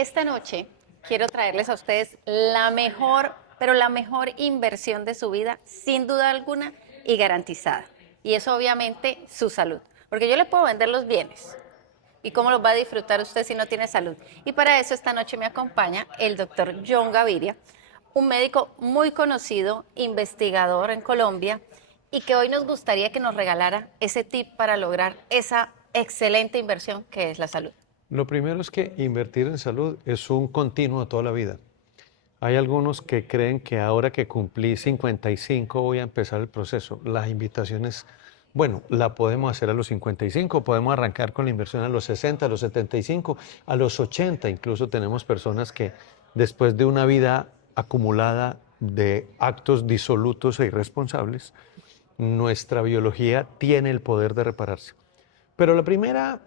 esta noche quiero traerles a ustedes la mejor, pero la mejor inversión de su vida, sin duda alguna y garantizada. Y es obviamente su salud, porque yo le puedo vender los bienes. ¿Y cómo los va a disfrutar usted si no tiene salud? Y para eso esta noche me acompaña el doctor John Gaviria, un médico muy conocido, investigador en Colombia, y que hoy nos gustaría que nos regalara ese tip para lograr esa excelente inversión que es la salud. Lo primero es que invertir en salud es un continuo toda la vida. Hay algunos que creen que ahora que cumplí 55 voy a empezar el proceso. Las invitaciones, bueno, la podemos hacer a los 55, podemos arrancar con la inversión a los 60, a los 75, a los 80. Incluso tenemos personas que después de una vida acumulada de actos disolutos e irresponsables, nuestra biología tiene el poder de repararse. Pero la primera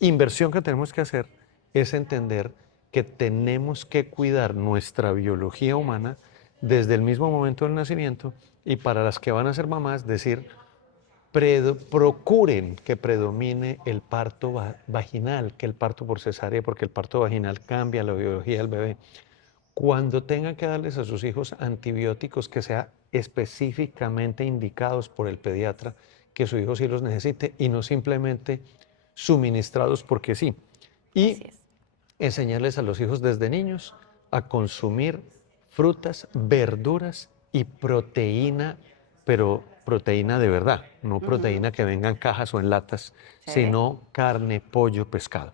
inversión que tenemos que hacer es entender que tenemos que cuidar nuestra biología humana desde el mismo momento del nacimiento y para las que van a ser mamás decir, procuren que predomine el parto vaginal, que el parto por cesárea, porque el parto vaginal cambia la biología del bebé. Cuando tengan que darles a sus hijos antibióticos que sean específicamente indicados por el pediatra, que su hijo sí los necesite y no simplemente suministrados porque sí. Así Y es. enseñarles a los hijos desde niños a consumir frutas, verduras y proteína, pero proteína de verdad, no proteína que venga en cajas o en latas, Sí. sino carne, pollo, pescado.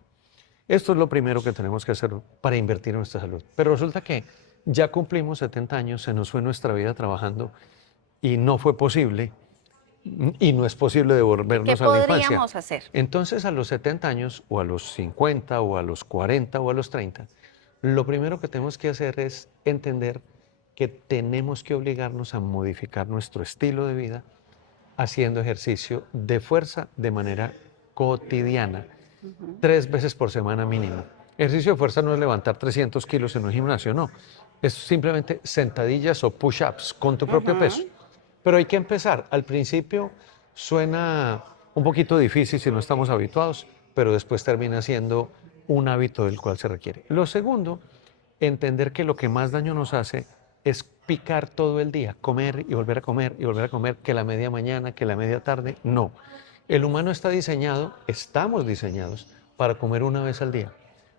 Esto es lo primero que tenemos que hacer para invertir en nuestra salud. Pero resulta que ya cumplimos 70 años, se nos fue nuestra vida trabajando y no fue posible y no es posible ¿Y qué devolvernos a la infancia. podríamos hacer? Entonces a los 70 años o a los 50 o a los 40 o a los 30, lo primero que tenemos que hacer es entender que tenemos que obligarnos a modificar nuestro estilo de vida haciendo ejercicio de fuerza de manera cotidiana, 3 veces por semana mínimo. Ejercicio de fuerza no es levantar 300 kilos en un gimnasio, no. Es simplemente sentadillas o push-ups con tu propio peso. Pero hay que empezar. Al principio suena un poquito difícil si no estamos habituados, pero después termina siendo un hábito del cual se requiere. Lo segundo, entender que lo que más daño nos hace es picar todo el día, comer y volver a comer y volver a comer, que la media mañana, que la media tarde, no. El humano está diseñado, estamos diseñados para comer una vez al día.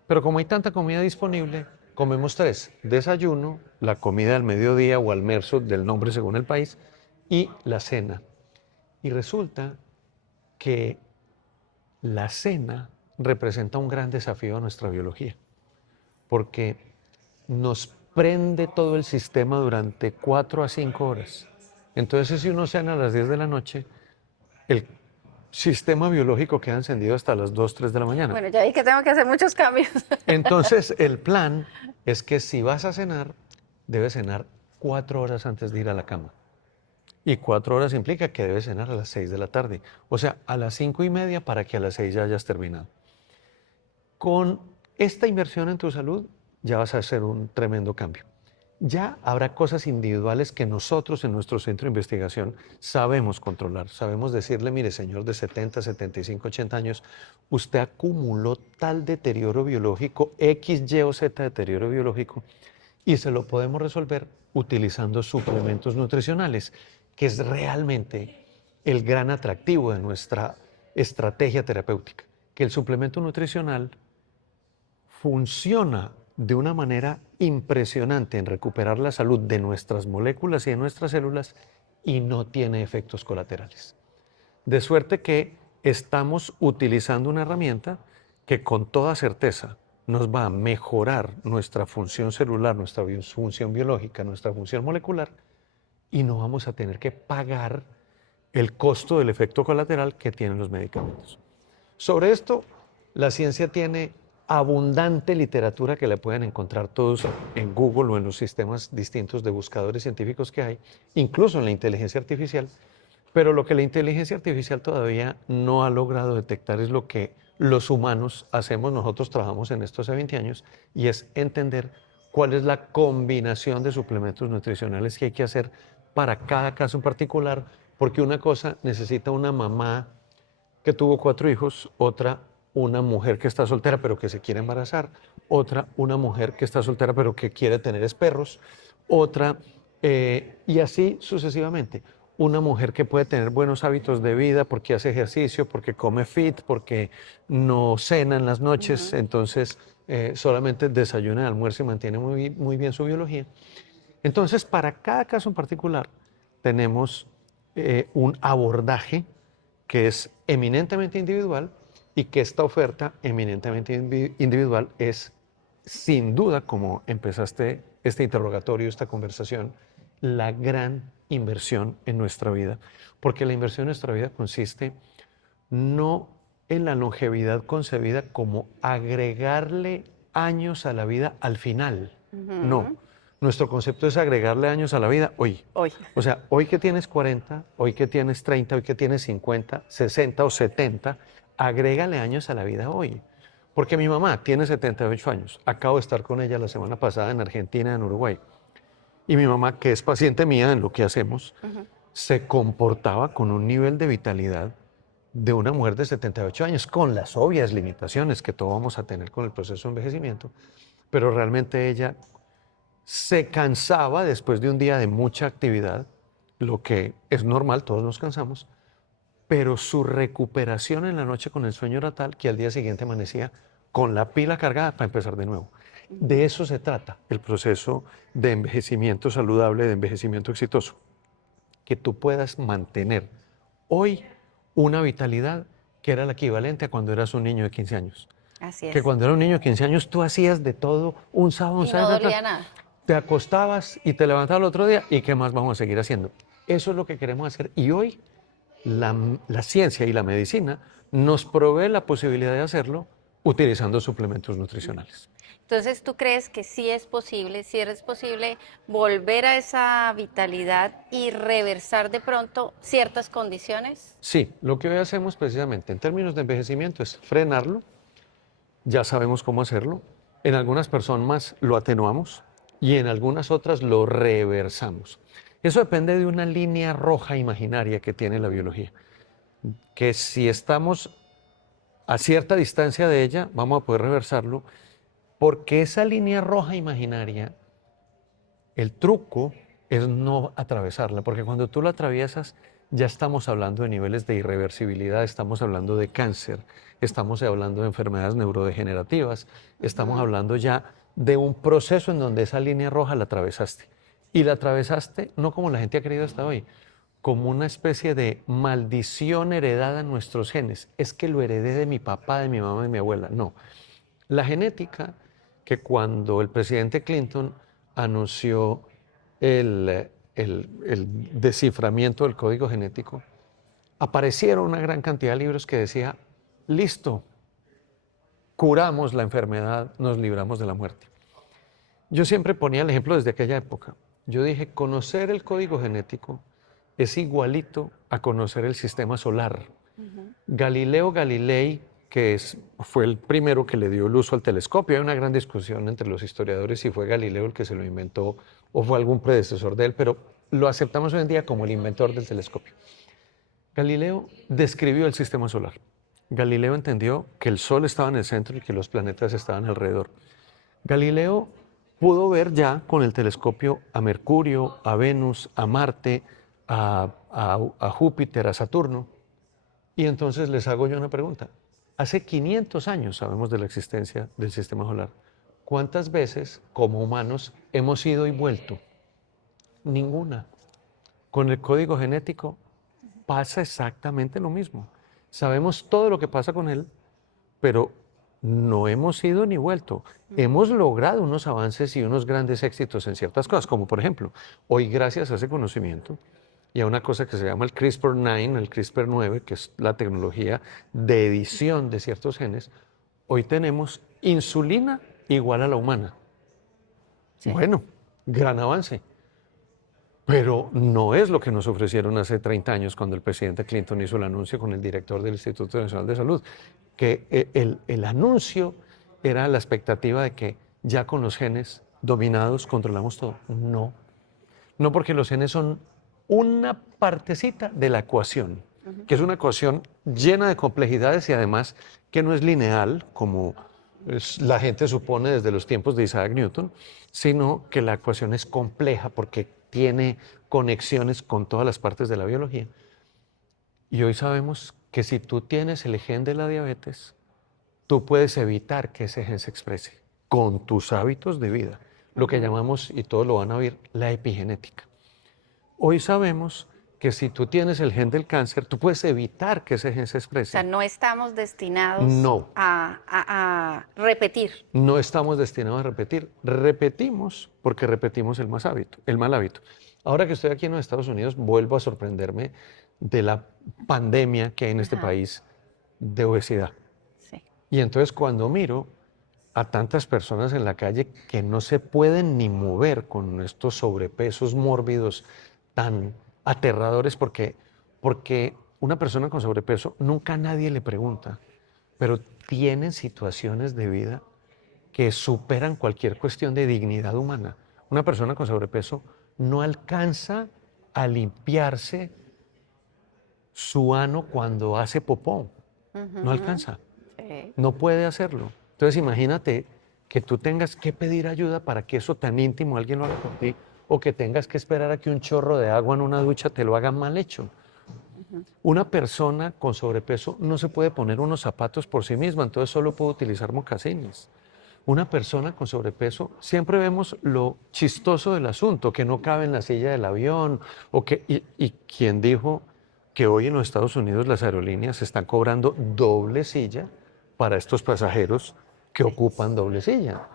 Pero como hay tanta comida disponible, comemos tres: desayuno, la comida del mediodía o almuerzo, del nombre según el país, y la cena. Y resulta que la cena representa un gran desafío a nuestra biología, porque nos prende todo el sistema durante 4 a 5 horas. Entonces, si uno cena a las 10 de la noche, el sistema biológico queda encendido hasta las 2, 3 de la mañana. Bueno, ya vi que tengo que hacer muchos cambios. Entonces, el plan es que si vas a cenar, debes cenar 4 horas antes de ir a la cama. Y 4 horas implica que debes cenar a las 6 de la tarde. O sea, a las 5:30 para que a las 6 ya hayas terminado. Con esta inversión en tu salud ya vas a hacer un tremendo cambio. Ya habrá cosas individuales que nosotros en nuestro centro de investigación sabemos controlar. Sabemos decirle, mire, señor de 70, 75, 80 años, usted acumuló tal deterioro biológico, X, Y o Z deterioro biológico, y se lo podemos resolver utilizando suplementos nutricionales, que es realmente el gran atractivo de nuestra estrategia terapéutica, que el suplemento nutricional funciona de una manera impresionante en recuperar la salud de nuestras moléculas y de nuestras células y no tiene efectos colaterales. De suerte que estamos utilizando una herramienta que con toda certeza nos va a mejorar nuestra función celular, nuestra función biológica, nuestra función molecular y no vamos a tener que pagar el costo del efecto colateral que tienen los medicamentos. Sobre esto, la ciencia tiene abundante literatura que la pueden encontrar todos en Google o en los sistemas distintos de buscadores científicos que hay, incluso en la inteligencia artificial, pero lo que la inteligencia artificial todavía no ha logrado detectar es lo que los humanos hacemos, nosotros trabajamos en esto hace 20 años, y es entender cuál es la combinación de suplementos nutricionales que hay que hacer para cada caso en particular, porque una cosa necesita una mamá que tuvo 4 hijos, otra una mujer que está soltera pero que se quiere embarazar, otra una mujer que está soltera pero que quiere tener perros, otra, y así sucesivamente. Una mujer que puede tener buenos hábitos de vida porque hace ejercicio, porque come fit, porque no cena en las noches, entonces solamente desayuna, almuerza y mantiene muy bien su biología. Entonces, para cada caso en particular, tenemos un abordaje que es eminentemente individual y que esta oferta eminentemente individual es, sin duda, como empezaste este interrogatorio, esta conversación, la gran inversión en nuestra vida. Porque la inversión en nuestra vida consiste no en la longevidad concebida como agregarle años a la vida al final. No. Nuestro concepto es agregarle años a la vida hoy. Hoy. O sea, hoy que tienes 40, hoy que tienes 30, hoy que tienes 50, 60 o 70, agrégale años a la vida hoy. Porque mi mamá tiene 78 años. Acabo de estar con ella la semana pasada en Argentina, en Uruguay. Y mi mamá, que es paciente mía en lo que hacemos, se comportaba con un nivel de vitalidad de una mujer de 78 años, con las obvias limitaciones que todos vamos a tener con el proceso de envejecimiento, pero realmente ella se cansaba después de un día de mucha actividad, lo que es normal, todos nos cansamos, pero su recuperación en la noche con el sueño era tal que al día siguiente amanecía con la pila cargada para empezar de nuevo. De eso se trata el proceso de envejecimiento saludable, de envejecimiento exitoso, que tú puedas mantener hoy una vitalidad que era la equivalente a cuando eras un niño de 15 años. Así es. Que cuando era un niño de 15 años tú hacías de todo, un sábado, un Y no sábado, dolía nada. te acostabas y te levantabas el otro día y ¿qué más vamos a seguir haciendo? Eso es lo que queremos hacer y hoy la ciencia y la medicina nos provee la posibilidad de hacerlo utilizando suplementos nutricionales. Entonces, ¿tú crees que sí es posible volver a esa vitalidad y reversar de pronto ciertas condiciones? Sí, lo que hoy hacemos precisamente en términos de envejecimiento es frenarlo, ya sabemos cómo hacerlo, en algunas personas lo atenuamos y en algunas otras lo reversamos. Eso depende de una línea roja imaginaria que tiene la biología, que si estamos a cierta distancia de ella, vamos a poder reversarlo, porque esa línea roja imaginaria, el truco es no atravesarla, porque cuando tú la atraviesas, ya estamos hablando de niveles de irreversibilidad, estamos hablando de cáncer, estamos hablando de enfermedades neurodegenerativas, estamos hablando ya de un proceso en donde esa línea roja la atravesaste. Y la atravesaste no como la gente ha querido hasta hoy, como una especie de maldición heredada en nuestros genes. Es que lo heredé de mi papá, de mi mamá, de mi abuela. No. La genética, que cuando el presidente Clinton anunció el desciframiento del código genético, aparecieron una gran cantidad de libros que decía, listo, curamos la enfermedad, nos libramos de la muerte. Yo siempre ponía el ejemplo desde aquella época. Yo dije, conocer el código genético es igualito a conocer el sistema solar. Galileo Galilei, que fue el primero que le dio el uso al telescopio, hay una gran discusión entre los historiadores si fue Galileo el que se lo inventó o fue algún predecesor de él, pero lo aceptamos hoy en día como el inventor del telescopio. Galileo describió el sistema solar. Galileo entendió que el Sol estaba en el centro y que los planetas estaban alrededor. Galileo pudo ver ya con el telescopio a Mercurio, a Venus, a Marte, a Júpiter, a Saturno. Y entonces les hago yo una pregunta. Hace 500 años sabemos de la existencia del sistema solar. ¿Cuántas veces como humanos hemos ido y vuelto? Ninguna. Con el código genético pasa exactamente lo mismo. Sabemos todo lo que pasa con él, pero no hemos ido ni vuelto. Hemos logrado unos avances y unos grandes éxitos en ciertas cosas, como por ejemplo, hoy gracias a ese conocimiento y a una cosa que se llama el CRISPR-9, el CRISPR-9, que es la tecnología de edición de ciertos genes, hoy tenemos insulina igual a la humana. Sí. Bueno, gran avance. Pero no es lo que nos ofrecieron hace 30 años cuando el presidente Clinton hizo el anuncio con el director del Instituto Nacional de Salud, que el anuncio era la expectativa de que ya con los genes dominados controlamos todo. No, no porque los genes son una partecita de la ecuación. que es una ecuación llena de complejidades y además que no es lineal, como la gente supone desde los tiempos de Isaac Newton, sino que la ecuación es compleja porque tiene conexiones con todas las partes de la biología. Y hoy sabemos que si tú tienes el gen de la diabetes, tú puedes evitar que ese gen se exprese con tus hábitos de vida, lo que llamamos, y todos lo van a oír, la epigenética. Hoy sabemos que si tú tienes el gen del cáncer, tú puedes evitar que ese gen se O sea, exprese. no estamos destinados No. a repetir. No estamos destinados a repetir. Repetimos porque repetimos el mal hábito. Ahora que estoy aquí en los Estados Unidos, vuelvo a sorprenderme de la pandemia que hay en este Ajá. país de obesidad. Sí. Y entonces cuando miro a tantas personas en la calle que no se pueden ni mover con estos sobrepesos mórbidos tan aterradores, porque una persona con sobrepeso nunca nadie le pregunta, pero tienen situaciones de vida que superan cualquier cuestión de dignidad humana. Una persona con sobrepeso no alcanza a limpiarse su ano cuando hace popó, no alcanza. Sí. No puede hacerlo. Entonces imagínate que tú tengas que pedir ayuda para que eso tan íntimo alguien lo haga por ti, o que tengas que esperar a que un chorro de agua en una ducha te lo haga mal hecho. Una persona con sobrepeso no se puede poner unos zapatos por sí misma, entonces solo puede utilizar mocasines. Una persona con sobrepeso, siempre vemos lo chistoso del asunto, que no cabe en la silla del avión, y quien dijo que hoy en los Estados Unidos las aerolíneas están cobrando doble silla para estos pasajeros que ocupan doble silla,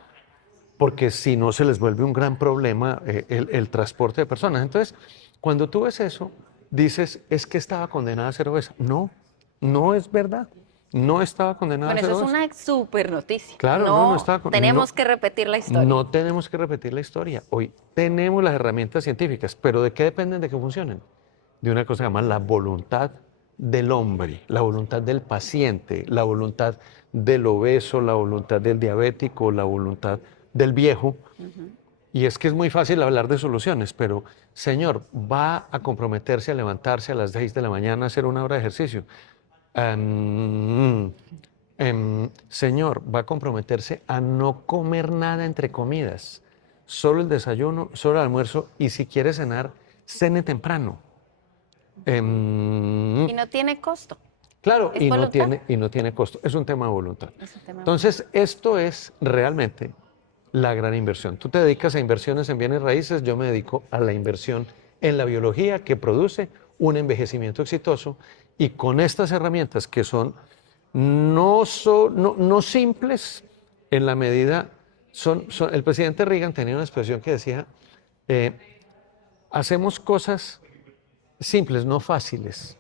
porque si no se les vuelve un gran problema el transporte de personas. Entonces, cuando tú ves eso, dices, es que estaba condenada a ser obesa. No, no es verdad. No estaba condenada Bueno, a ser eso es obesa. una súper noticia. Claro, no estaba Tenemos que repetir la historia. No tenemos que repetir la historia. Hoy tenemos las herramientas científicas, pero ¿de qué dependen de que funcionen? De una cosa que se llama la voluntad del hombre, la voluntad del paciente, la voluntad del obeso, la voluntad del diabético, la voluntad del viejo. Y es que es muy fácil hablar de soluciones, pero señor, va a comprometerse a levantarse a las 6 de la mañana a hacer una hora de ejercicio. Señor, va a comprometerse a no comer nada entre comidas, solo el desayuno, solo el almuerzo, y si quiere cenar, cene temprano. Y no tiene costo. Claro, ¿Es voluntad? y no tiene costo, es un tema de voluntad. Es un tema de Entonces, esto es realmente la gran inversión. Tú te dedicas a inversiones en bienes raíces, yo me dedico a la inversión en la biología que produce un envejecimiento exitoso, y con estas herramientas que son no simples en la medida, el presidente Reagan tenía una expresión que decía, hacemos cosas simples, no fáciles.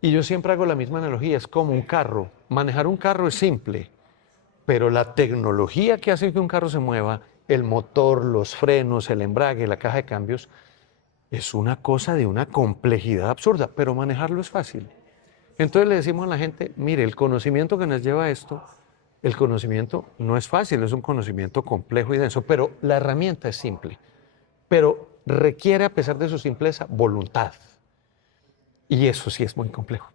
Y yo siempre hago la misma analogía, es como un carro. Manejar un carro es simple, pero la tecnología que hace que un carro se mueva, el motor, los frenos, el embrague, la caja de cambios, es una cosa de una complejidad absurda, pero manejarlo es fácil. Entonces le decimos a la gente, mire, el conocimiento que nos lleva a esto, el conocimiento no es fácil, es un conocimiento complejo y denso, pero la herramienta es simple, pero requiere, a pesar de su simpleza, voluntad. Y eso sí es muy complejo,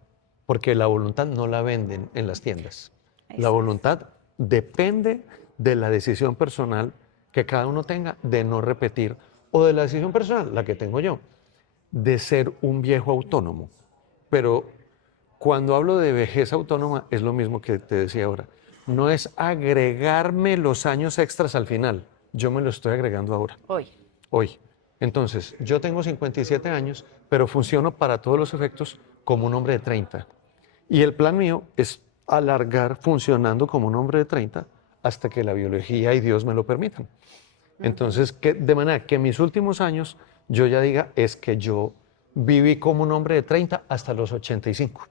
porque la voluntad no la venden en las tiendas. La voluntad depende de la decisión personal que cada uno tenga de no repetir, o de la decisión personal, la que tengo yo, de ser un viejo autónomo. Pero cuando hablo de vejez autónoma, es lo mismo que te decía ahora. No es agregarme los años extras al final. Yo me lo estoy agregando ahora. Hoy. Entonces, yo tengo 57 años, pero funciono para todos los efectos como un hombre de 30. Y el plan mío es alargar funcionando como un hombre de 30 hasta que la biología y Dios me lo permitan. Entonces, de manera que en mis últimos años yo ya diga, es que yo viví como un hombre de 30 hasta los 85.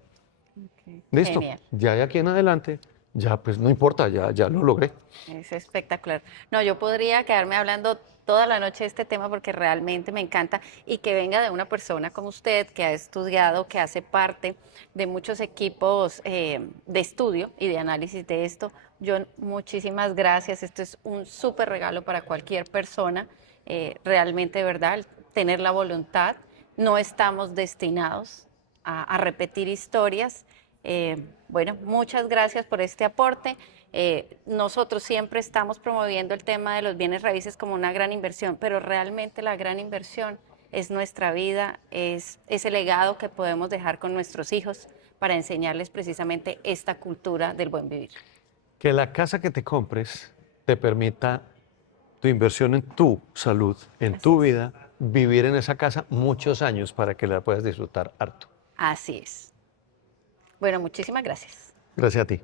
¿Listo? Genial. Ya de aquí en adelante, ya pues no importa, ya lo logré. Es espectacular. No, yo podría quedarme hablando toda la noche de este tema porque realmente me encanta, y que venga de una persona como usted que ha estudiado, que hace parte de muchos equipos de estudio y de análisis de esto. Yo, muchísimas gracias. Esto es un súper regalo para cualquier persona. Realmente, de verdad, tener la voluntad. No estamos destinados a repetir historias. Bueno, muchas gracias por este aporte. Nosotros siempre estamos promoviendo el tema de los bienes raíces como una gran inversión, pero realmente la gran inversión es nuestra vida, es ese legado que podemos dejar con nuestros hijos para enseñarles precisamente esta cultura del buen vivir. Que la casa que te compres te permita tu inversión en tu salud, en tu vida, vivir en esa casa muchos años para que la puedas disfrutar harto. Así es. Bueno, muchísimas gracias. Gracias a ti.